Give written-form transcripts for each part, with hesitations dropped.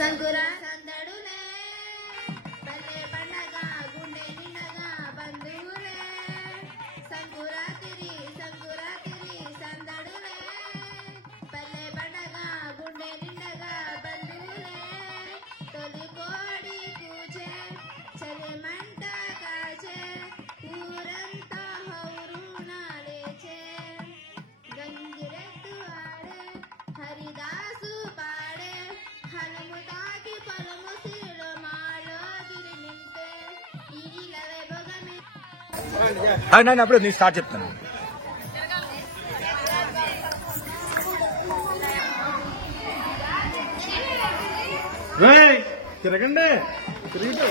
సంకురా సందడులే పల్లె పండగ గుండె నిండగా బంధువులే సంకురాతిరి సందడులే పల్లె పండగ గుండె నిండగా బంధువులే తొలి కోడి కూచే చలిమంట కాచే ఊరంతా హౌరున లేచే గంగిరెద్దు ఆడే హరిదాసు పాడే హలము తాకి పొలము సిరులు మాలో గిరి నింటే ఈల వైభోగమే. అప్పుడు నేను స్టార్ట్ చెప్తాను. తిరగండి తిరుగుతా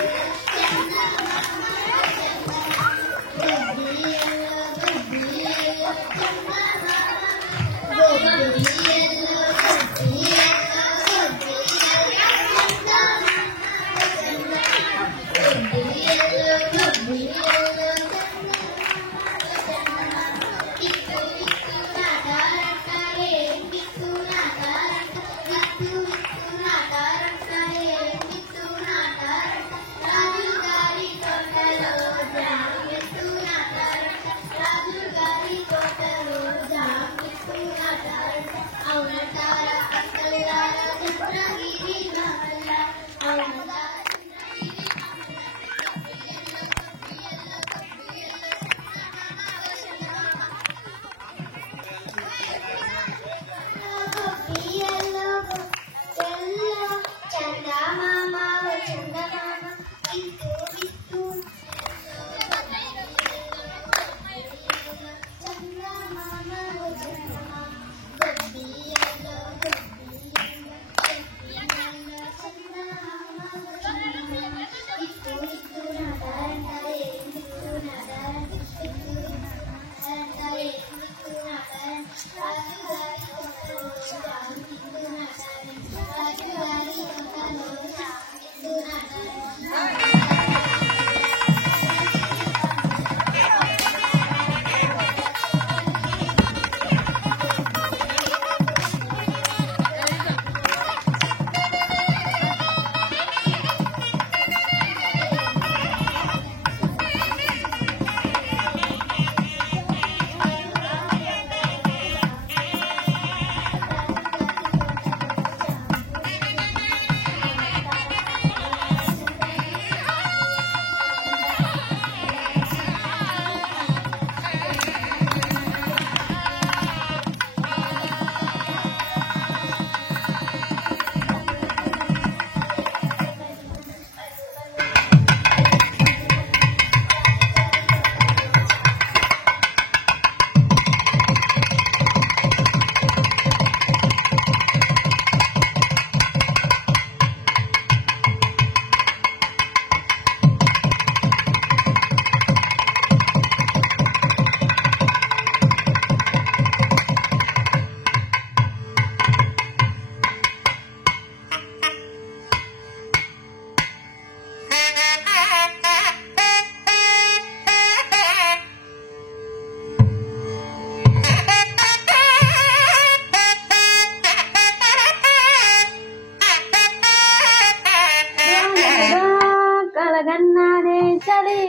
కలగన్నానే చలి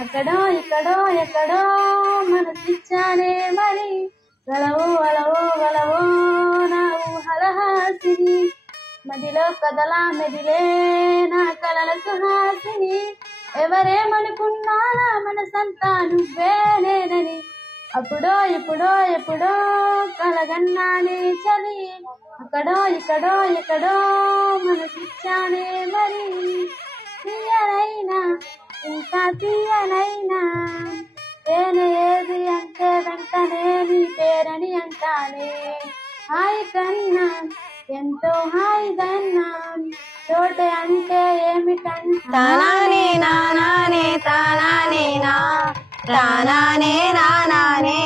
అక్కడో ఇక్కడో ఎక్కడో మనసిచ్చానే మరి గలవో అలవో గలవో నా ఊహలహాసిని మదిలో కదలా మెదిలే నా కలల సుహాసిని ఎవరేమనుకున్నానా మనసంతా నువ్వేనేనని అప్పుడో ఇప్పుడో ఎప్పుడో కలగన్నానే చలి అక్కడో ఇక్కడో ఎక్కడో మనసిచ్చానే మరి తీయనైనా ఇంకా తీయనైనా తేనె ఏది అంటే వెంటనే నీ పేరని అంటానే హాయి కన్నా ఎంతో హాయిదన్నా తోటే అంటే ఏమిటంటానే నానానే తానానే నా తానానే నానానే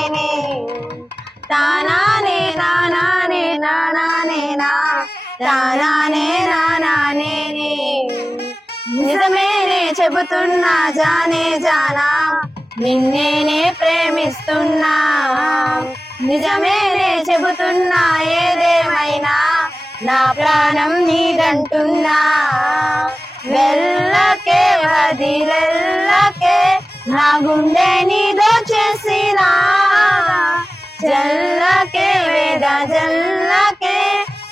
తానానే నానానే నానానే నా తానానే నానానే నిజమేనే చెబుతున్నా జానే జానా నిన్నేనే ప్రేమిస్తున్నా నిజమేనే చెబుతున్నా ఏదేమైనా నా ప్రాణం నీదంటున్నా. వెళ్ళకే వదిలెళ్ళకే నా గుండె నీదో చేసినా. జల్లకే వేద జల్లకే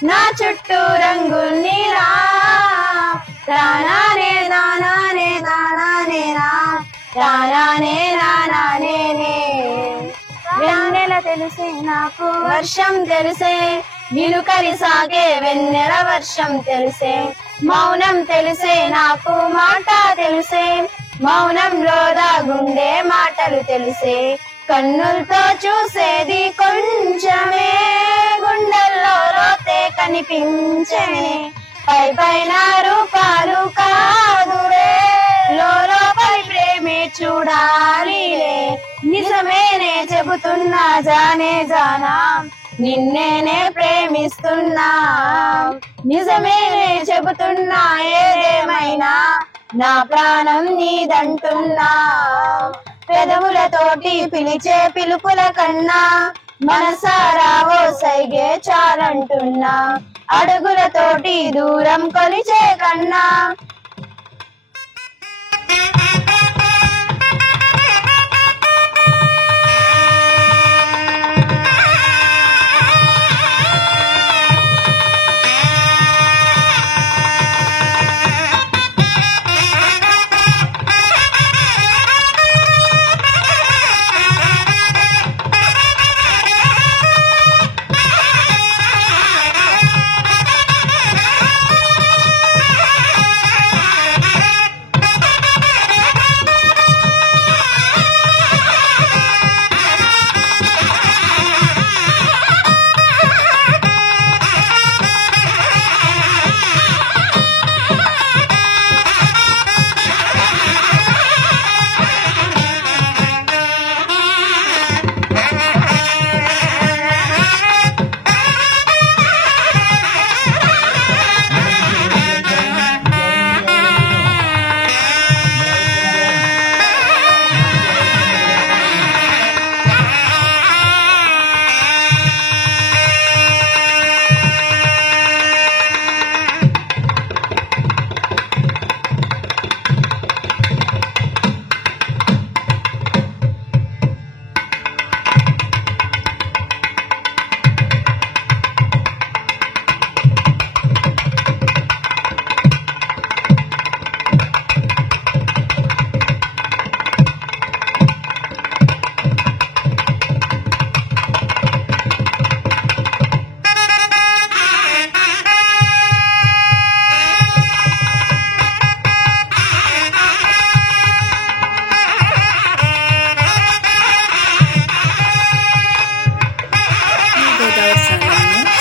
నా చుట్టూ రంగుల్నిలా. తానానే నానానే నానానే నా తానానే నానానే. వెన్నెల తెలిసే నాకు వర్షం తెలిసే, నిన్ను కలిసాగే వెన్నెల వర్షం తెలిసే. మౌనం తెలిసే నాకు మాట తెలిసే, మౌనంలో దాగుండే మాటలు తెలిసే. కన్నులతో చూసేది కొంచెమే, గుండెల్లో రోతే కనిపించనే. పై పైన రూపాలు కాదురే, లోపై ప్రేమే చూడాలిలే. నిజమేనే చెబుతున్నా జానే జానా, నిన్నేనే ప్రేమిస్తున్నా. నిజమేనే చెబుతున్నా ఏదేమైనా నా ప్రాణం నీదంటున్నా. పెదవులతోటి పిలిచే పిలుపుల కన్నా మనసారా ఓ సైగే చాలంటున్నా. అడుగులతోటి దూరం కొలిచే కన్నా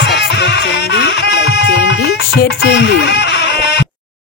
సబ్స్క్రైబ్ చేయండి, లైక్ చేయండి, షేర్ చేయండి.